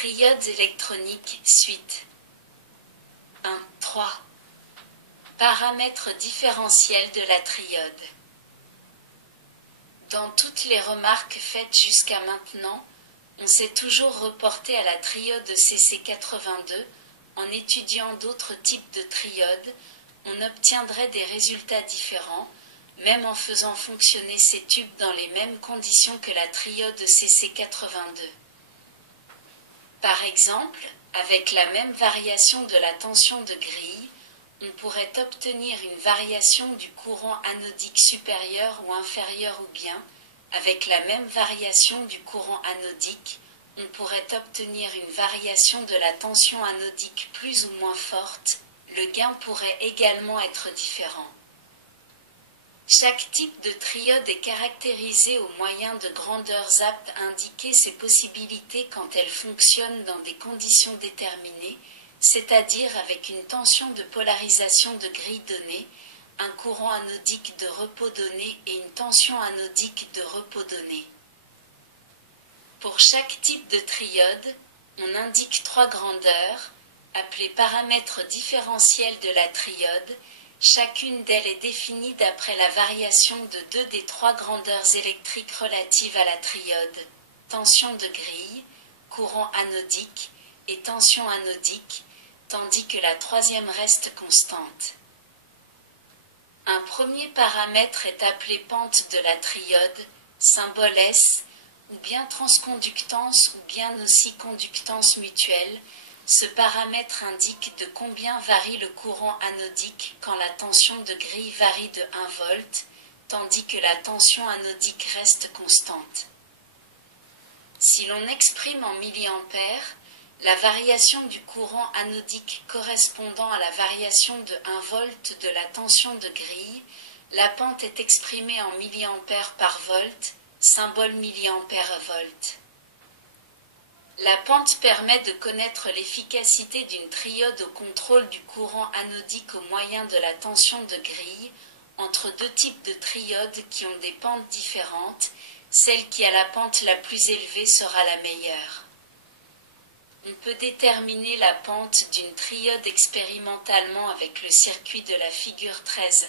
Triodes électroniques, suite 1, 3. Paramètres différentiels de la triode. Dans toutes les remarques faites jusqu'à maintenant, on s'est toujours reporté à la triode CC82. En étudiant d'autres types de triodes, on obtiendrait des résultats différents, même en faisant fonctionner ces tubes dans les mêmes conditions que la triode CC82. Par exemple, avec la même variation de la tension de grille, on pourrait obtenir une variation du courant anodique supérieur ou inférieur, ou bien, avec la même variation du courant anodique, on pourrait obtenir une variation de la tension anodique plus ou moins forte. Le gain pourrait également être différent. Chaque type de triode est caractérisé au moyen de grandeurs aptes à indiquer ses possibilités quand elles fonctionnent dans des conditions déterminées, c'est-à-dire avec une tension de polarisation de grille donnée, un courant anodique de repos donné et une tension anodique de repos donnée. Pour chaque type de triode, on indique 3 grandeurs, appelées paramètres différentiels de la triode. Chacune d'elles est définie d'après la variation de 2 des 3 grandeurs électriques relatives à la triode, tension de grille, courant anodique et tension anodique, tandis que la troisième reste constante. Un premier paramètre est appelé pente de la triode, symbole S, ou bien transconductance ou bien aussi conductance mutuelle. Ce paramètre indique de combien varie le courant anodique quand la tension de grille varie de 1 volt, tandis que la tension anodique reste constante. Si l'on exprime en milliampères, la variation du courant anodique correspondant à la variation de 1 volt de la tension de grille, la pente est exprimée en milliampères par volt, symbole milliampère-volt. La pente permet de connaître l'efficacité d'une triode au contrôle du courant anodique au moyen de la tension de grille, entre 2 types de triodes qui ont des pentes différentes. Celle qui a la pente la plus élevée sera la meilleure. On peut déterminer la pente d'une triode expérimentalement avec le circuit de la figure 13a.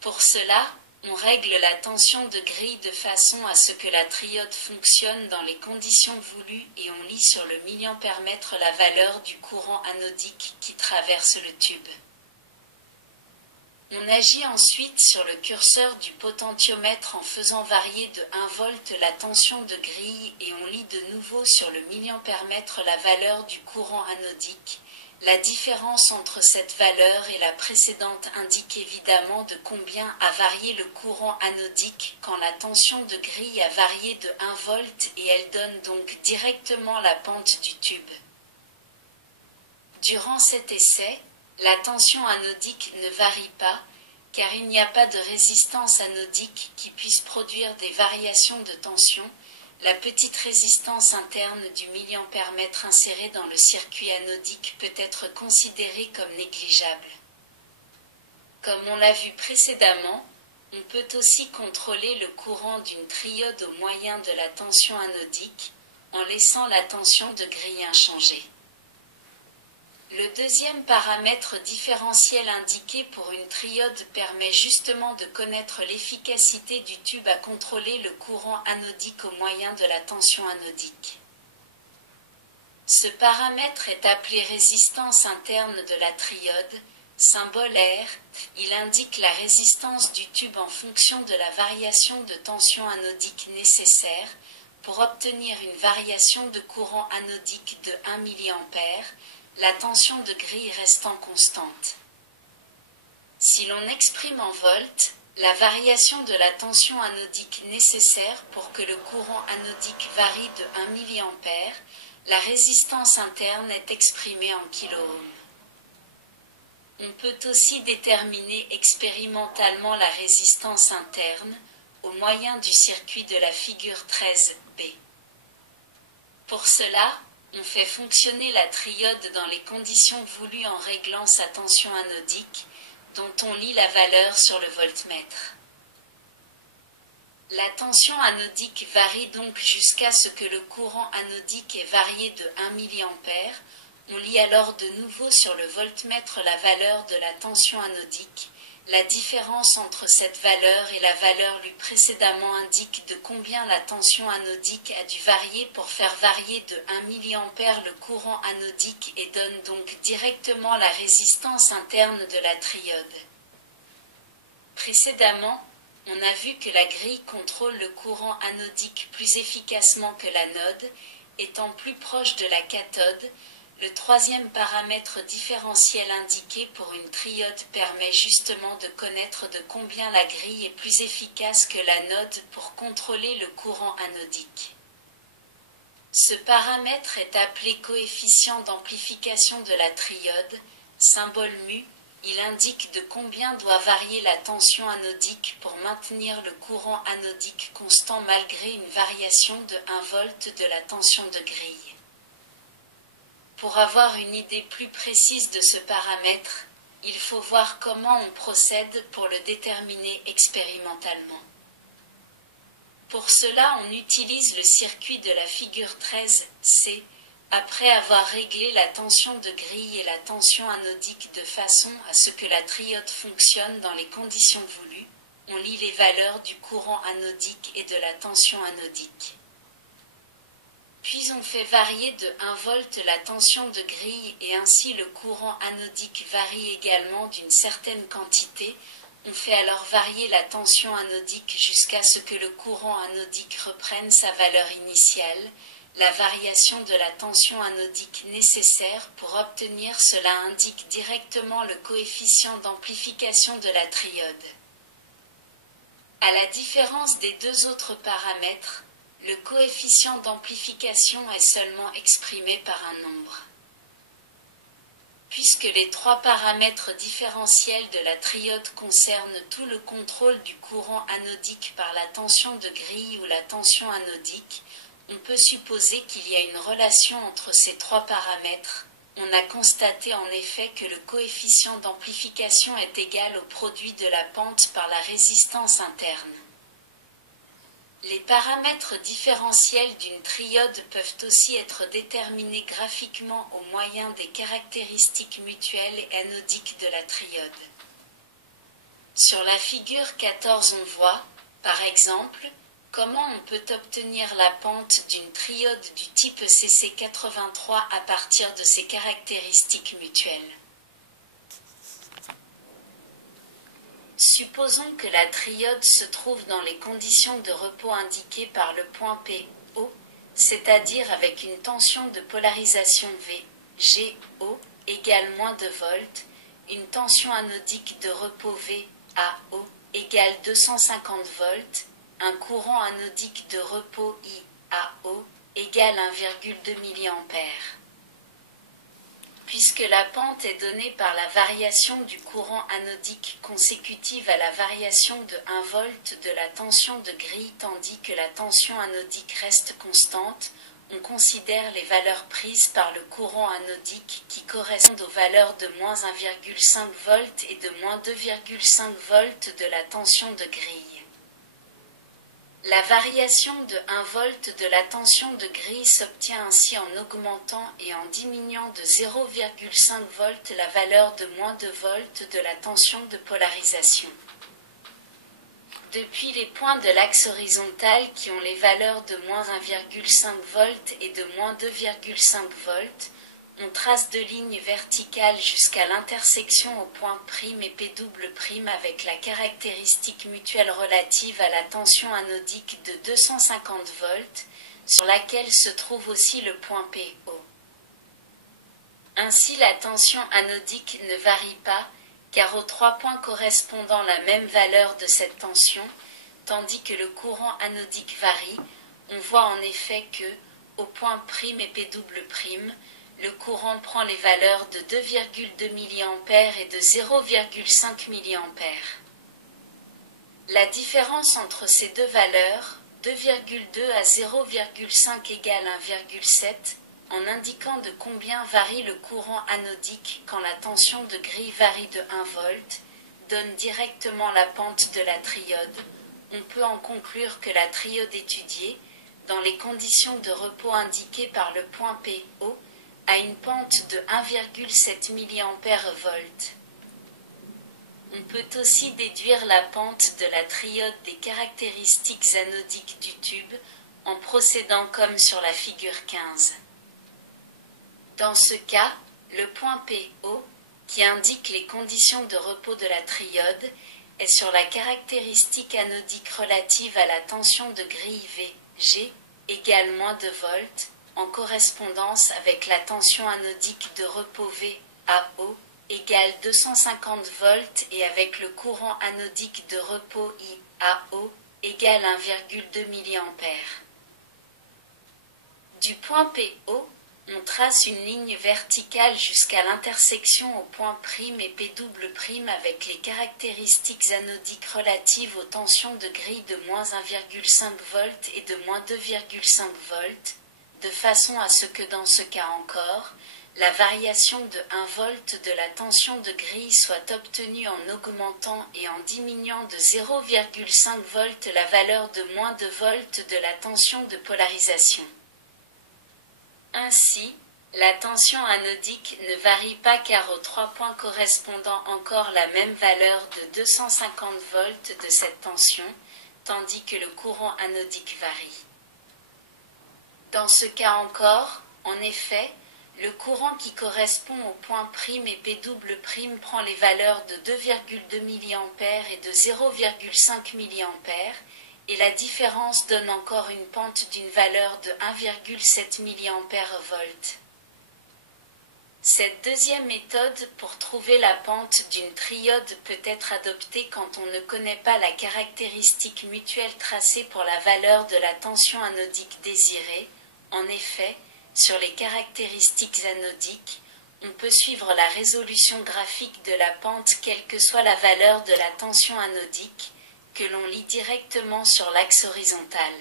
Pour cela, on règle la tension de grille de façon à ce que la triode fonctionne dans les conditions voulues et on lit sur le milliampère-mètre la valeur du courant anodique qui traverse le tube. On agit ensuite sur le curseur du potentiomètre en faisant varier de 1 volt la tension de grille et on lit de nouveau sur le milliampère-mètre la valeur du courant anodique. La différence entre cette valeur et la précédente indique évidemment de combien a varié le courant anodique quand la tension de grille a varié de 1 volt et elle donne donc directement la pente du tube. Durant cet essai, la tension anodique ne varie pas, car il n'y a pas de résistance anodique qui puisse produire des variations de tension. La petite résistance interne du milliampère-mètre insérée dans le circuit anodique peut être considérée comme négligeable. Comme on l'a vu précédemment, on peut aussi contrôler le courant d'une triode au moyen de la tension anodique, en laissant la tension de grille inchangée. Le deuxième paramètre différentiel indiqué pour une triode permet justement de connaître l'efficacité du tube à contrôler le courant anodique au moyen de la tension anodique. Ce paramètre est appelé résistance interne de la triode, symbole R. Il indique la résistance du tube en fonction de la variation de tension anodique nécessaire pour obtenir une variation de courant anodique de 1 mA. La tension de grille restant constante. Si l'on exprime en volts, la variation de la tension anodique nécessaire pour que le courant anodique varie de 1 mA, la résistance interne est exprimée en kiloohms. On peut aussi déterminer expérimentalement la résistance interne au moyen du circuit de la figure 13b. Pour cela, on fait fonctionner la triode dans les conditions voulues en réglant sa tension anodique, dont on lit la valeur sur le voltmètre. La tension anodique varie donc jusqu'à ce que le courant anodique ait varié de 1 mA. On lit alors de nouveau sur le voltmètre la valeur de la tension anodique. La différence entre cette valeur et la valeur lui précédemment indique de combien la tension anodique a dû varier pour faire varier de 1 mA le courant anodique et donne donc directement la résistance interne de la triode. Précédemment, on a vu que la grille contrôle le courant anodique plus efficacement que l'anode, étant plus proche de la cathode. Le troisième paramètre différentiel indiqué pour une triode permet justement de connaître de combien la grille est plus efficace que l'anode pour contrôler le courant anodique. Ce paramètre est appelé coefficient d'amplification de la triode, symbole μ. Il indique de combien doit varier la tension anodique pour maintenir le courant anodique constant malgré une variation de 1 volt de la tension de grille. Pour avoir une idée plus précise de ce paramètre, il faut voir comment on procède pour le déterminer expérimentalement. Pour cela, on utilise le circuit de la figure 13C. Après avoir réglé la tension de grille et la tension anodique de façon à ce que la triode fonctionne dans les conditions voulues, on lit les valeurs du courant anodique et de la tension anodique. Puis on fait varier de 1 volt la tension de grille et ainsi le courant anodique varie également d'une certaine quantité. On fait alors varier la tension anodique jusqu'à ce que le courant anodique reprenne sa valeur initiale. La variation de la tension anodique nécessaire pour obtenir cela indique directement le coefficient d'amplification de la triode. À la différence des deux autres paramètres, le coefficient d'amplification est seulement exprimé par un nombre. Puisque les trois paramètres différentiels de la triode concernent tout le contrôle du courant anodique par la tension de grille ou la tension anodique, on peut supposer qu'il y a une relation entre ces trois paramètres. On a constaté en effet que le coefficient d'amplification est égal au produit de la pente par la résistance interne. Les paramètres différentiels d'une triode peuvent aussi être déterminés graphiquement au moyen des caractéristiques mutuelles et anodiques de la triode. Sur la figure 14, on voit, par exemple, comment on peut obtenir la pente d'une triode du type CC83 à partir de ces caractéristiques mutuelles. Supposons que la triode se trouve dans les conditions de repos indiquées par le point PO, c'est-à-dire avec une tension de polarisation V, GO, égale -2 volts, une tension anodique de repos V, AO, égale 250 volts, un courant anodique de repos IAO, égale 1,2 mA. Puisque la pente est donnée par la variation du courant anodique consécutive à la variation de 1 volt de la tension de grille tandis que la tension anodique reste constante, on considère les valeurs prises par le courant anodique qui correspondent aux valeurs de -1,5 volts et de -2,5 volts de la tension de grille. La variation de 1 volt de la tension de grille s'obtient ainsi en augmentant et en diminuant de 0,5 volts la valeur de -2 volts de la tension de polarisation. Depuis les points de l'axe horizontal qui ont les valeurs de -1,5 volts et de -2,5 volts, on trace deux lignes verticales jusqu'à l'intersection au point prime et P' avec la caractéristique mutuelle relative à la tension anodique de 250 volts, sur laquelle se trouve aussi le point PO. Ainsi la tension anodique ne varie pas, car aux trois points correspondant la même valeur de cette tension, tandis que le courant anodique varie, on voit en effet que, au point prime et P', le courant prend les valeurs de 2,2 mA et de 0,5 mA. La différence entre ces deux valeurs, 2,2 à 0,5 égale 1,7, en indiquant de combien varie le courant anodique quand la tension de grille varie de 1 volt, donne directement la pente de la triode. on peut en conclure que la triode étudiée, dans les conditions de repos indiquées par le point PO, a une pente de 1,7 mA/V. On peut aussi déduire la pente de la triode des caractéristiques anodiques du tube en procédant comme sur la figure 15. Dans ce cas, le point PO, qui indique les conditions de repos de la triode, est sur la caractéristique anodique relative à la tension de grille VG égale -2 V, en correspondance avec la tension anodique de repos VAO égale 250 V et avec le courant anodique de repos IAO égale 1,2 mA. Du point PO, on trace une ligne verticale jusqu'à l'intersection au point prime et P double prime avec les caractéristiques anodiques relatives aux tensions de grille de -1,5 V et de -2,5 V, de façon à ce que dans ce cas encore, la variation de 1 V de la tension de grille soit obtenue en augmentant et en diminuant de 0,5 V la valeur de -2 V de la tension de polarisation. Ainsi, la tension anodique ne varie pas car aux 3 points correspondant encore la même valeur de 250 V de cette tension, tandis que le courant anodique varie. Dans ce cas encore, en effet, le courant qui correspond au point prime et P double prime prend les valeurs de 2,2 mA et de 0,5 mA, et la différence donne encore une pente d'une valeur de 1,7 mA/V. Cette deuxième méthode pour trouver la pente d'une triode peut être adoptée quand on ne connaît pas la caractéristique mutuelle tracée pour la valeur de la tension anodique désirée. En effet, sur les caractéristiques anodiques, on peut suivre la résolution graphique de la pente quelle que soit la valeur de la tension anodique, que l'on lit directement sur l'axe horizontal.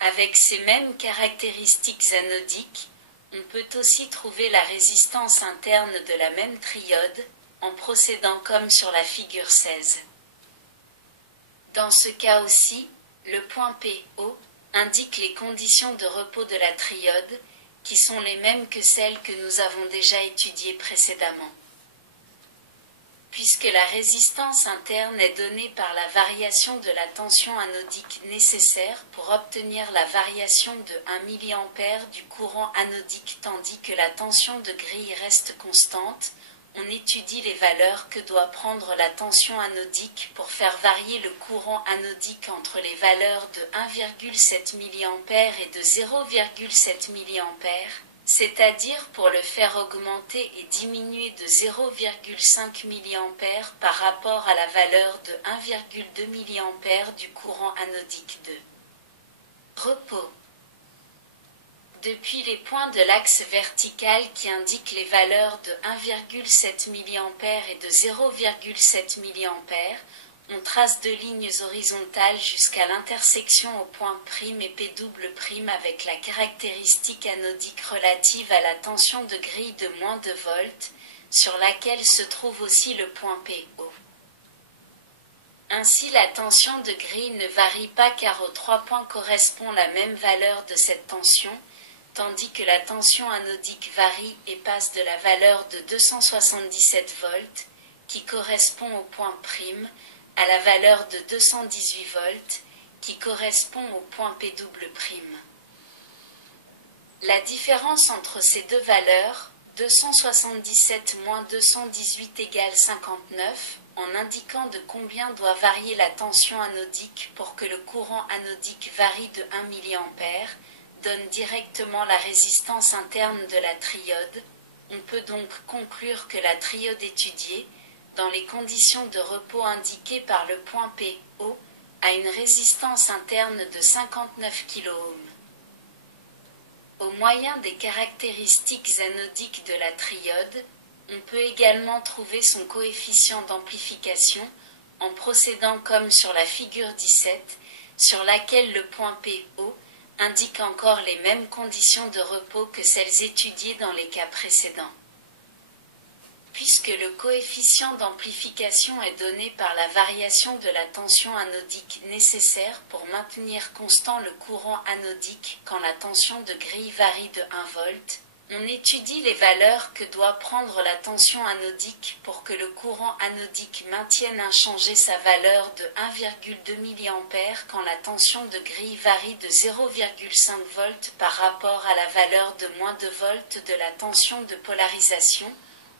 Avec ces mêmes caractéristiques anodiques, on peut aussi trouver la résistance interne de la même triode, en procédant comme sur la figure 16. Dans ce cas aussi, le point PO indique les conditions de repos de la triode, qui sont les mêmes que celles que nous avons déjà étudiées précédemment. Puisque la résistance interne est donnée par la variation de la tension anodique nécessaire pour obtenir la variation de 1 mA du courant anodique tandis que la tension de grille reste constante, on étudie les valeurs que doit prendre la tension anodique pour faire varier le courant anodique entre les valeurs de 1,7 mA et de 0,7 mA, c'est-à-dire pour le faire augmenter et diminuer de 0,5 mA par rapport à la valeur de 1,2 mA du courant anodique de repos. Depuis les points de l'axe vertical qui indiquent les valeurs de 1,7 mA et de 0,7 mA, on trace deux lignes horizontales jusqu'à l'intersection au point prime et P double prime avec la caractéristique anodique relative à la tension de grille de -2 V, sur laquelle se trouve aussi le point PO. Ainsi, la tension de grille ne varie pas car aux 3 points correspond la même valeur de cette tension, tandis que la tension anodique varie et passe de la valeur de 277 V, qui correspond au point prime, à la valeur de 218 V, qui correspond au point P double prime. La différence entre ces deux valeurs, 277 moins 218 égale 59, en indiquant de combien doit varier la tension anodique pour que le courant anodique varie de 1 mA, donne directement la résistance interne de la triode. On peut donc conclure que la triode étudiée, dans les conditions de repos indiquées par le point PO, a une résistance interne de 59 kΩ. Au moyen des caractéristiques anodiques de la triode, on peut également trouver son coefficient d'amplification en procédant comme sur la figure 17, sur laquelle le point PO indique encore les mêmes conditions de repos que celles étudiées dans les cas précédents. Puisque le coefficient d'amplification est donné par la variation de la tension anodique nécessaire pour maintenir constant le courant anodique quand la tension de grille varie de 1 volt, on étudie les valeurs que doit prendre la tension anodique pour que le courant anodique maintienne inchangée sa valeur de 1,2 mA quand la tension de grille varie de 0,5 volts par rapport à la valeur de moins 2 volts de la tension de polarisation,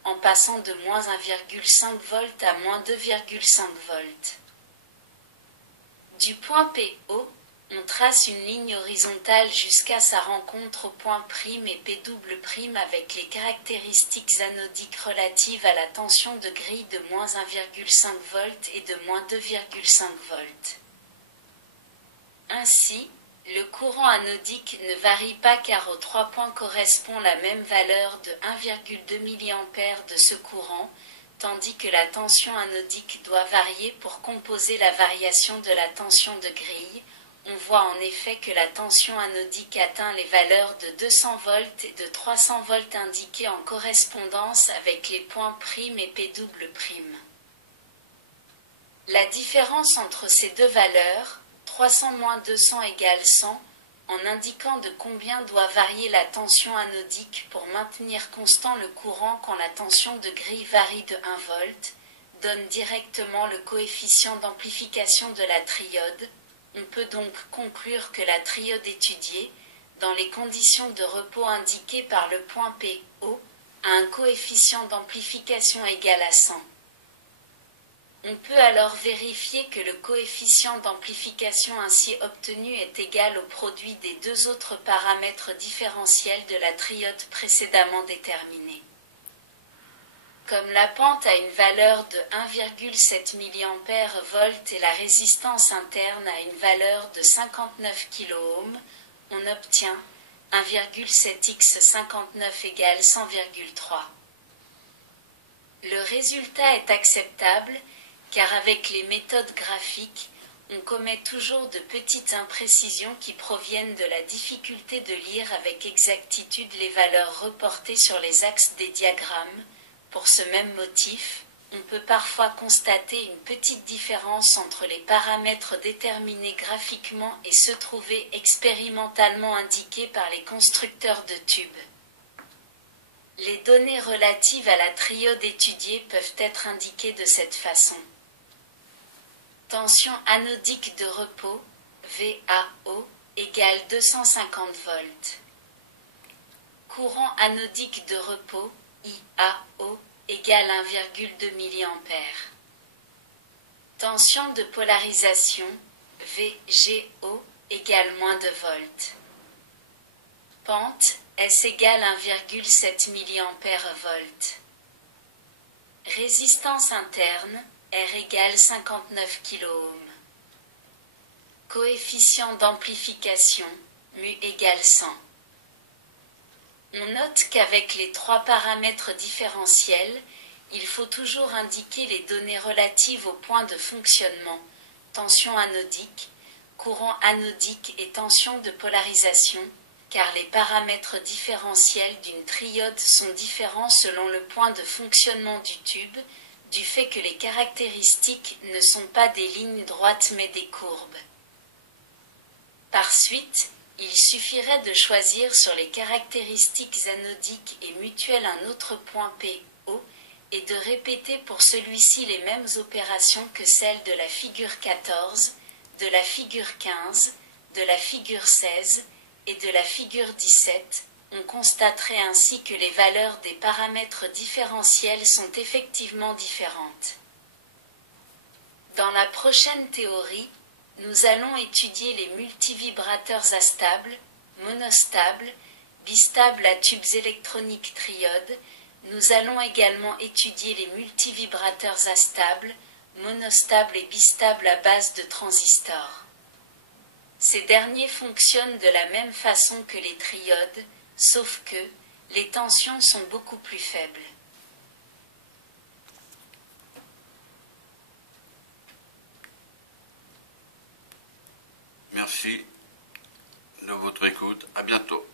en passant de moins 1,5 volts à moins 2,5 volts. Du point PO, on trace une ligne horizontale jusqu'à sa rencontre au point prime et P double prime avec les caractéristiques anodiques relatives à la tension de grille de moins 1,5 volts et de moins 2,5 volts. Ainsi, le courant anodique ne varie pas car aux 3 points correspond la même valeur de 1,2 mA de ce courant, tandis que la tension anodique doit varier pour composer la variation de la tension de grille. On voit en effet que la tension anodique atteint les valeurs de 200 volts et de 300 volts indiquées en correspondance avec les points prime et P double prime. La différence entre ces deux valeurs, 300 moins 200 égale 100, en indiquant de combien doit varier la tension anodique pour maintenir constant le courant quand la tension de grille varie de 1 volt, donne directement le coefficient d'amplification de la triode. On peut donc conclure que la triode étudiée, dans les conditions de repos indiquées par le point PO, a un coefficient d'amplification égal à 100. On peut alors vérifier que le coefficient d'amplification ainsi obtenu est égal au produit des deux autres paramètres différentiels de la triode précédemment déterminée. Comme la pente a une valeur de 1,7 mA et la résistance interne a une valeur de 59 kΩ, on obtient 1,7x59 égale 100,3. Le résultat est acceptable, car avec les méthodes graphiques, on commet toujours de petites imprécisions qui proviennent de la difficulté de lire avec exactitude les valeurs reportées sur les axes des diagrammes. Pour ce même motif, on peut parfois constater une petite différence entre les paramètres déterminés graphiquement et ceux trouvés expérimentalement indiqués par les constructeurs de tubes. Les données relatives à la triode étudiée peuvent être indiquées de cette façon. Tension anodique de repos, VAO, égale 250 volts. Courant anodique de repos, IAO, égale 1,2 mA. Tension de polarisation, VGO, égale moins 2 volts. Pente, S égale 1,7 mA volt. Résistance interne, R égale 59 kΩ. Coefficient d'amplification, mu égale 100. On note qu'avec les trois paramètres différentiels, il faut toujours indiquer les données relatives au point de fonctionnement, tension anodique, courant anodique et tension de polarisation, car les paramètres différentiels d'une triode sont différents selon le point de fonctionnement du tube, du fait que les caractéristiques ne sont pas des lignes droites mais des courbes. Par suite, il suffirait de choisir sur les caractéristiques anodiques et mutuelles un autre point PO et de répéter pour celui-ci les mêmes opérations que celles de la figure 14, de la figure 15, de la figure 16 et de la figure 17. On constaterait ainsi que les valeurs des paramètres différentiels sont effectivement différentes. Dans la prochaine théorie, nous allons étudier les multivibrateurs astables, monostables, bistables à tubes électroniques triodes. Nous allons également étudier les multivibrateurs astables, monostables et bistables à base de transistors. Ces derniers fonctionnent de la même façon que les triodes, sauf que les tensions sont beaucoup plus faibles. Merci de votre écoute. À bientôt.